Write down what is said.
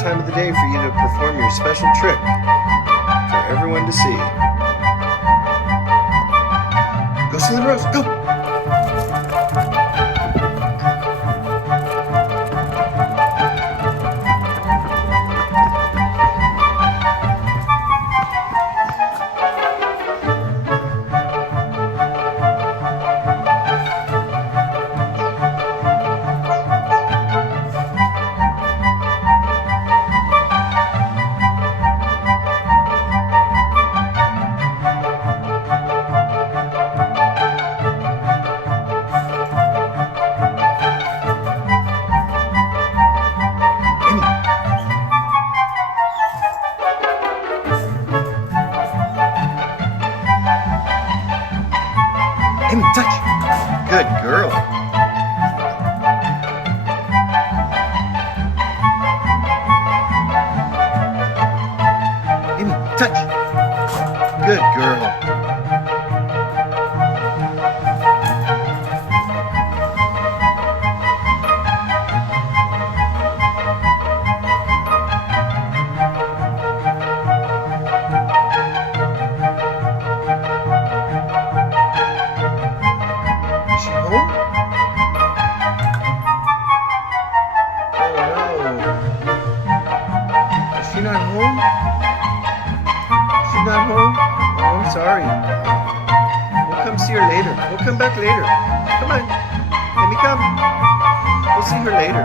time of the day for you to perform your special trick for everyone to see. Go see the rose, go! Amy, touch! Good girl. Amy, touch! Good girl. Is she home? Oh no. Is she not home? She's not home? Oh, I'm sorry. We'll come see her later. We'll come back later. Come on. Amy, come. We'll see her later.